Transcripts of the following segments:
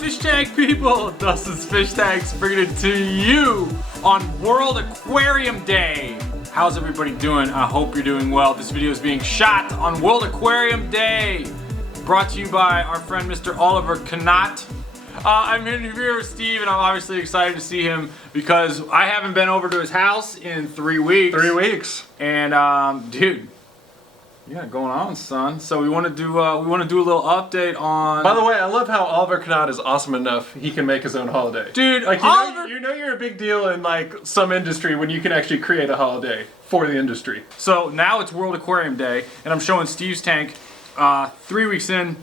Fish Tank people? Dustinsfishtanks bringing it to you on World Aquarium Day. How's everybody doing? I hope you're doing well. This video is being shot on World Aquarium Day. Brought to you by our friend Mr. Oliver Knott. I'm here with Steve, and I'm obviously excited to see him because I haven't been over to his house in 3 weeks. 3 weeks. And dude, you got it going on, son. So we want to do a little update on. By the way, I love how Oliver Knott is awesome enough he can make his own holiday. Dude, like Oliver, you know you're a big deal in like some industry when you can actually create a holiday for the industry. So now it's World Aquarium Day, and I'm showing Steve's tank. 3 weeks in,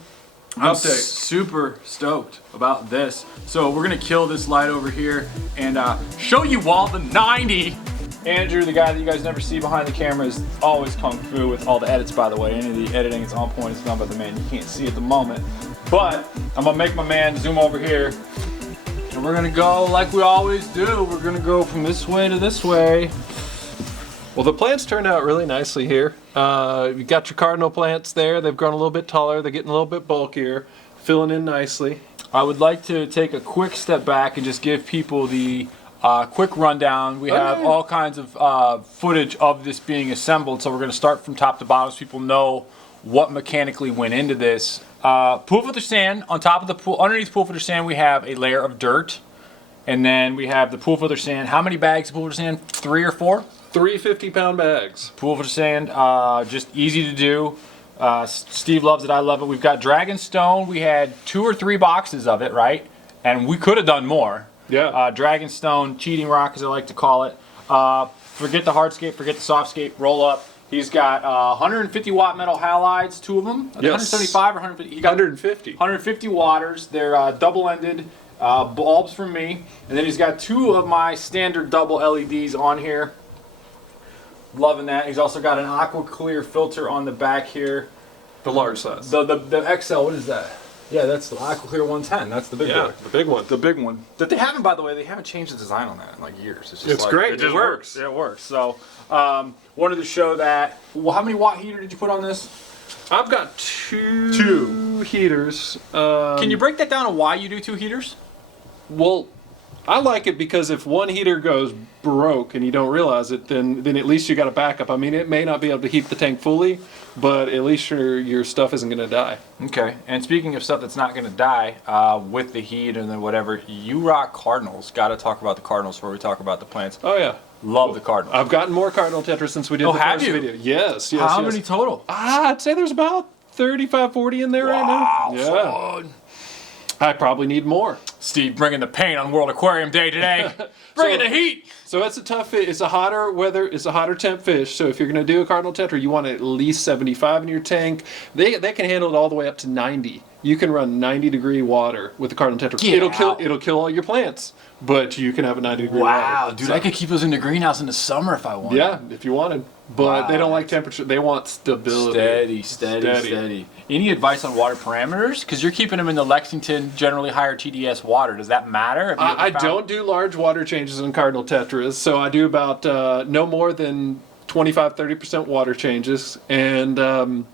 I'm super stoked about this. So we're gonna kill this light over here and show you all the 90. Andrew, the guy that you guys never see behind the camera, is always kung fu with all the edits, by the way. Any of the editing is on point. It's done by the man you can't see at the moment. But I'm gonna make my man zoom over here, and we're gonna go like we always do. We're gonna go from this way to this way. Well, the plants turned out really nicely here. You got your cardinal plants there. They've grown a little bit taller. They're getting a little bit bulkier, filling in nicely. I would like to take a quick step back and just give people the quick rundown. We have all kinds of footage of this being assembled, so we're going to start from top to bottom so people know what mechanically went into this. Pool filter sand on top of the pool. Underneath pool filter sand, we have a layer of dirt, and then we have the pool filter sand. How many bags of pool filter sand? 3 or 4? 3 50-pound bags. Pool filter sand, just easy to do. Steve loves it. I love it. We've got Dragonstone. We had 2 or 3 boxes of it, right? And we could have done more. Yeah. Dragonstone, cheating rock as I like to call it. Forget the hardscape, forget the softscape, roll up. He's got 150 watt metal halides, 2 of them. Yes. 175 or 150? He got 150. 150 waters. They're double-ended bulbs from me. And then he's got 2 of my standard double LEDs on here. Loving that. He's also got an aqua clear filter on the back here. The large size. The XL, what is that? Yeah, that's the Aqua Clear 110. That's the big one. The big one. The big one. That they haven't, by the way, they haven't changed the design on that in like years. It's, just it's like, great. It just works. It works. So, wanted to show that. Well, how many watt heater did you put on this? I've got two heaters. Can you break that down on why you do 2 heaters? Well, I like it because if one heater goes broke and you don't realize it, then at least you got a backup. I mean, it may not be able to heat the tank fully, but at least your stuff isn't going to die. Okay. And speaking of stuff that's not going to die, with the heat and then whatever, you rock cardinals. Got to talk about the cardinals before we talk about the plants. Oh yeah. Love the cardinals. I've gotten more cardinal tetras since we did the first video. Yes. How many total? I'd say there's about 35, 40 in there right now. Yeah. Son. I probably need more. Steve bringing the pain on World Aquarium Day today. Bringing the heat. So it's a tough fish. It's a hotter temp fish. So if you're going to do a cardinal tetra, you want at least 75 in your tank. They can handle it all the way up to 90. You can run 90-degree water with the cardinal tetra. It'll kill all your plants, but you can have a 90-degree water. Wow, dude, I could keep those in the greenhouse in the summer if I wanted. Yeah, if you wanted. But they don't like temperature. They want stability. Steady. Any advice on water parameters? Because you're keeping them in the Lexington, generally higher TDS water. Does that matter? I don't do large water changes in cardinal tetras, so I do about no more than 25-30% water changes, and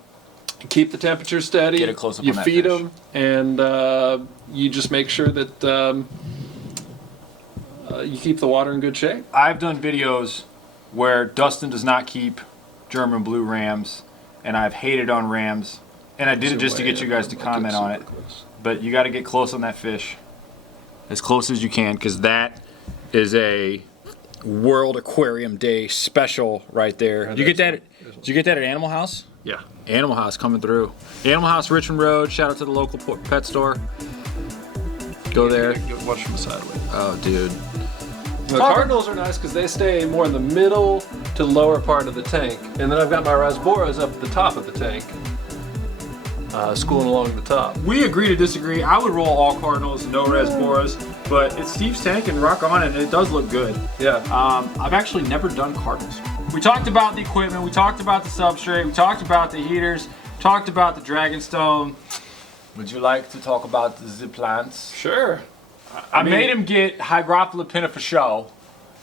keep the temperature steady. Get it close up you on that feed fish. them, and you just make sure that you keep the water in good shape. I've done videos where Dustin does not keep German blue rams, and I've hated on rams, and I did it just to get you guys to comment on it. But you got to get close on that fish, as close as you can, because that is a World Aquarium Day special right there. Did you get that? Did you get that at Animal House? Yeah. Animal House coming through. Animal House, Richmond Road. Shout out to the local pet store. Go there. Watch from the side. Oh, dude. The cardinals are nice because they stay more in the middle to lower part of the tank. And then I've got my rasboras up at the top of the tank, schooling along the top. We agree to disagree. I would roll all cardinals, no rasboras, but it's Steve's tank and rock on, and it does look good. Yeah. I've actually never done cardinals. We talked about the equipment, we talked about the substrate, we talked about the heaters, talked about the Dragonstone. Would you like to talk about the plants? Sure. I made him get Hydroplet for show.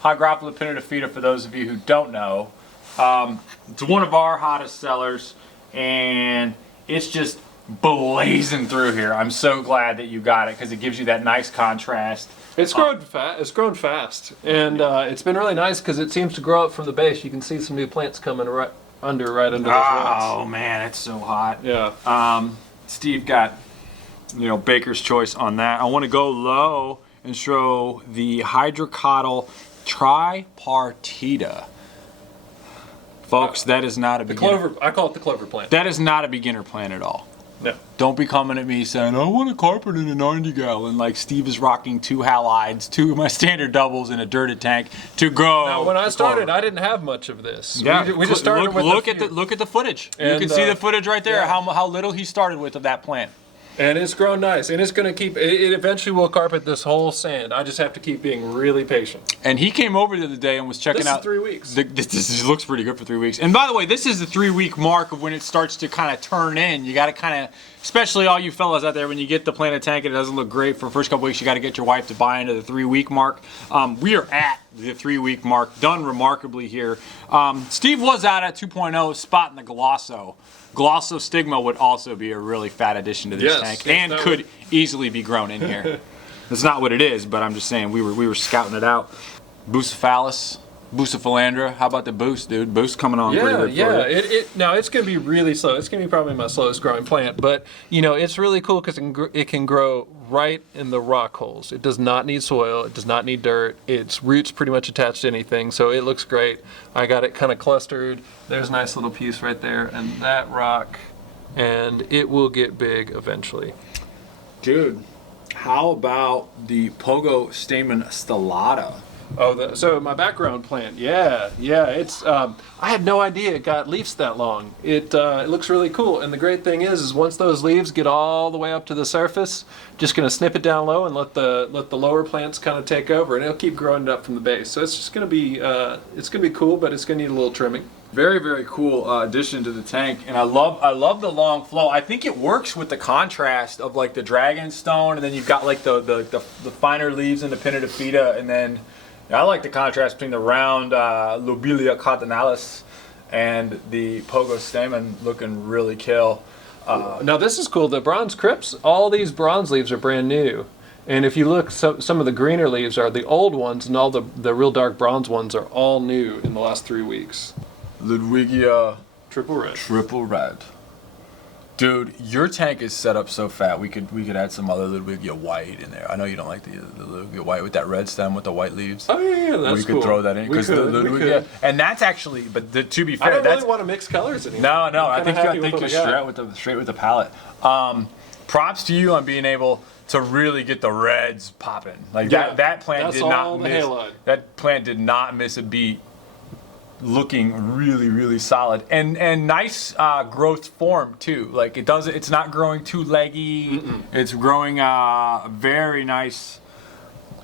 Hydroplet feeder, for those of you who don't know. It's one of our hottest sellers, and it's just blazing through here. I'm so glad that you got it because it gives you that nice contrast. It's grown fast. It's grown fast, and it's been really nice because it seems to grow up from the base. You can see some new plants coming right under those roots. Oh man, it's so hot. Yeah. Steve got, baker's choice on that. I want to go low and show the Hydrocotyl tripartita. Folks, that is not a beginner. Clover. I call it the clover plant. That is not a beginner plant at all. No. Don't be coming at me saying, I want a carpet in a 90 gallon. Like Steve is rocking 2 halides, 2 of my standard doubles in a dirted tank to grow. Now, when I started, I didn't have much of this. Yeah, we just started with look at the footage. You can see the footage right there. Yeah. How little he started with of that plant. And it's grown nice, and it's going to keep. It eventually will carpet this whole sand. I just have to keep being really patient. And he came over the other day and was checking out. This is 3 weeks. This looks pretty good for 3 weeks. And by the way, this is the 3-week mark of when it starts to kind of turn in. You got to kind of, especially all you fellas out there, when you get the planted tank and it doesn't look great for the first couple weeks, you got to get your wife to buy into the 3-week mark. We are at the 3-week mark, done remarkably here. Steve was out at 2.0, spotting the Glosso. Glossostigma would also be a really fat addition to this tank, and could easily be grown in here. That's not what it is, but I'm just saying we were scouting it out. Bucephalus, Bucephalandra. How about the Boost, dude? Boost coming on pretty good for you. Now it's going to be really slow. It's going to be probably my slowest growing plant, but it's really cool because it can grow right in the rock holes. It does not need soil. It does not need dirt. Its roots pretty much attached to anything, so it looks great. I got it kind of clustered. There's a nice little piece right there, and that rock, and it will get big eventually. Dude, how about the Pogostema Stellata? Oh, so my background plant, yeah, it's. I had no idea it got leaves that long. It looks really cool, and the great thing is once those leaves get all the way up to the surface, just gonna snip it down low and let the lower plants kind of take over, and it'll keep growing it up from the base. So it's just gonna be cool, but it's gonna need a little trimming. Very, very cool addition to the tank, and I love the long flow. I think it works with the contrast of like the dragonstone, and then you've got like the finer leaves in the Pinnatophyta, and then. I like the contrast between the round Lobelia cardinalis and the Pogostema looking really kill. Now this is cool. The bronze crypts, all these bronze leaves are brand new. And if you look, some of the greener leaves are the old ones, and all the real dark bronze ones are all new in the last 3 weeks. Ludwigia Triple red. Triple red. Dude, your tank is set up so fat. We could add some other Ludwigia white in there. I know you don't like the Ludwigia white with that red stem with the white leaves. Oh yeah, that's we could cool. throw that in because the Ludwigia, and that's actually. But to be fair, I don't really want to mix colors anymore. No. I think you're straight with the palette. Props to you on being able to really get the reds popping. Like that plant did not miss. That plant did not miss a beat. Looking really, really solid and nice growth form too. Like it's not growing too leggy. It's growing very nice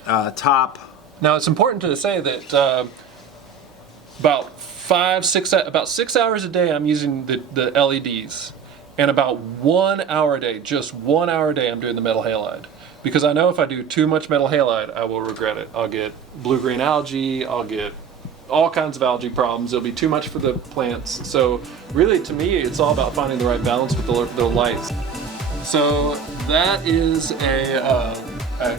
top. Now it's important to say that about 6 hours a day I'm using the LEDs, and about 1 hour a day, just 1 hour a day, I'm doing the metal halide. Because I know if I do too much metal halide, I will regret it. I'll get blue-green algae. I'll get all kinds of algae problems. It'll be too much for the plants. So really, to me, it's all about finding the right balance with the lights. So that is a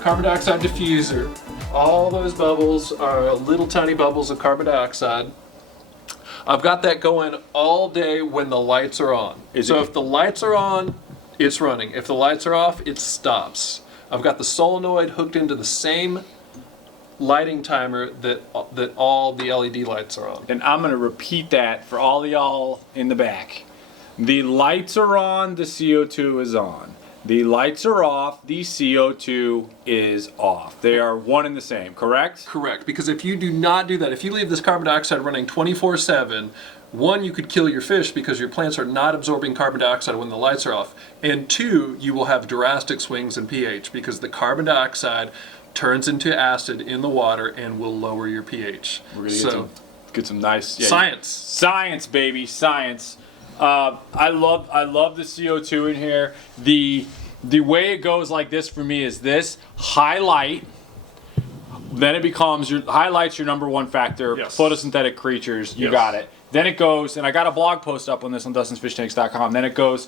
carbon dioxide diffuser. All those bubbles are little tiny bubbles of carbon dioxide. I've got that going all day when the lights are on. So if the lights are on, it's running. If the lights are off, it stops. I've got the solenoid hooked into the same lighting timer that all the LED lights are on. And I'm going to repeat that for all of y'all in the back. The lights are on, the CO2 is on. The lights are off, the CO2 is off. They are one and the same, correct? Correct, because if you do not do that, if you leave this carbon dioxide running 24/7, one, you could kill your fish because your plants are not absorbing carbon dioxide when the lights are off. And two, you will have drastic swings in pH because the carbon dioxide turns into acid in the water and will lower your pH. We're gonna get some nice science. Science, baby, science. I love the CO2 in here. The way it goes like this for me is this: highlight. Then it becomes highlight's your number one factor. Yes. Photosynthetic creatures, you got it. Then it goes, and I got a blog post up on this on Dustinsfishtanks.com. Then it goes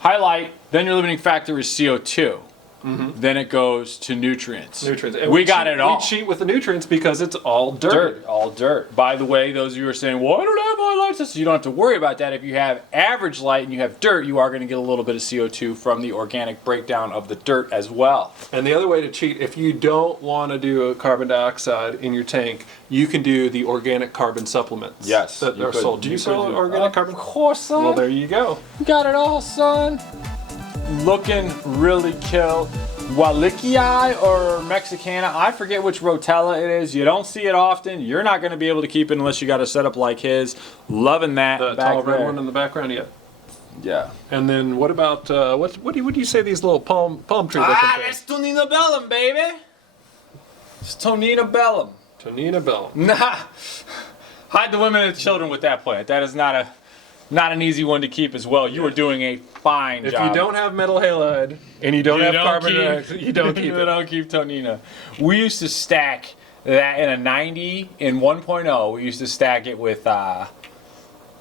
highlight, then your limiting factor is CO2. Then it goes to nutrients. And we got it all. We cheat with the nutrients because it's all dirt. All dirt. By the way, those of you who are saying, well, I don't have my light system, you don't have to worry about that. If you have average light and you have dirt, you are going to get a little bit of CO2 from the organic breakdown of the dirt as well. And the other way to cheat, if you don't want to do a carbon dioxide in your tank, you can do the organic carbon supplements. Yes. That are sold. Do you sell organic carbon? Of course, son. Well, there you go. You got it all, son. Looking really kill. Wallachii or Mexicana, I forget which rotella it is. You don't see it often. You're not going to be able to keep it unless you got a setup like his. Loving that. The back tall red there. one in the background, yeah. Yeah. And then what about what do you say these little palm tree looking things? That's Tonina Bellum, baby. It's Tonina Bellum. Tonina Bellum. Nah. Hide the women and the children with that plant. That is not an easy one to keep as well. You are doing a fine job. If you don't have metal halide and you don't have carbon dioxide, you don't keep it. You don't keep Tonina. We used to stack that in a 90 in 1.0. We used to stack it with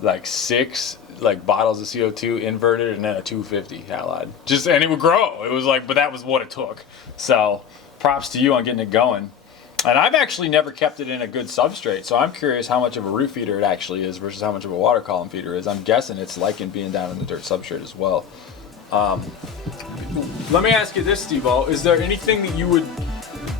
like 6 bottles of CO2 inverted and then a 250 halide. And it would grow. It was but that was what it took. So props to you on getting it going. And I've actually never kept it in a good substrate, so I'm curious how much of a root feeder it actually is versus how much of a water column feeder is. I'm guessing it's liking being down in the dirt substrate as well. Let me ask you this, Steve-O. Is there anything that you would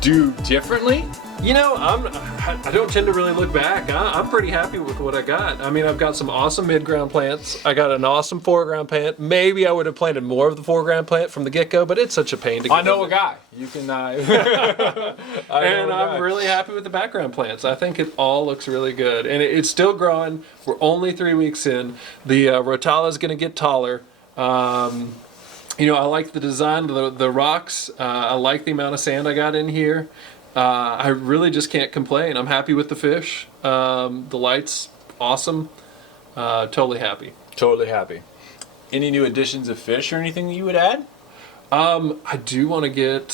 do differently? You know, I don't tend to really look back. I'm pretty happy with what I got. I mean, I've got some awesome mid-ground plants. I got an awesome foreground plant. Maybe I would have planted more of the foreground plant from the get-go, but it's such a pain to get. I know a guy. You can. And I'm really happy with the background plants. I think it all looks really good, and it's still growing. We're only 3 weeks in. The rotella is going to get taller. You know, I like the design of the rocks. I like the amount of sand I got in here. I really just can't complain. I'm happy with the fish. The light's awesome. Totally happy. Totally happy. Any new additions of fish or anything that you would add? I do want to get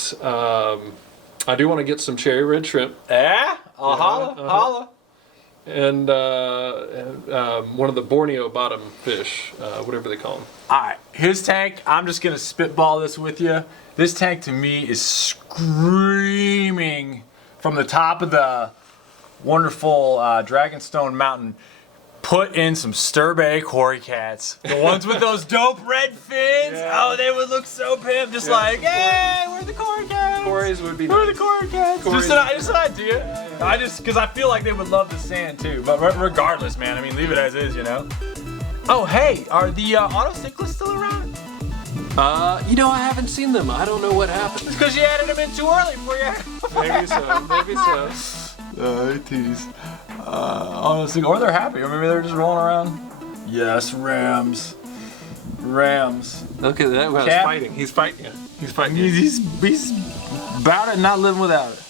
some cherry red shrimp. Holla. And one of the Borneo bottom fish, whatever they call them. All right, his tank, I'm just going to spitball this with you. This tank to me is screaming from the top of the wonderful Dragonstone Mountain. Put in some Sturbay Cory cats. The ones with those dope red fins. Yeah. Oh, they would look so pimp. Just hey, where are the Cory cats? Cory's would be Where nice. are the Cory cats? Just an idea. Yeah. Because I feel like they would love the sand too. But regardless, man, I mean, leave it as is, you know? Oh, hey, are the autocyclists still around? You know, I haven't seen them. I don't know what happened. It's because you added them in too early for you. Maybe so. I tease. Honestly, or they're happy, or maybe they're just rolling around. Yes, Rams. Look at that. Well, he's fighting. He's fighting. He's about it, not living without it.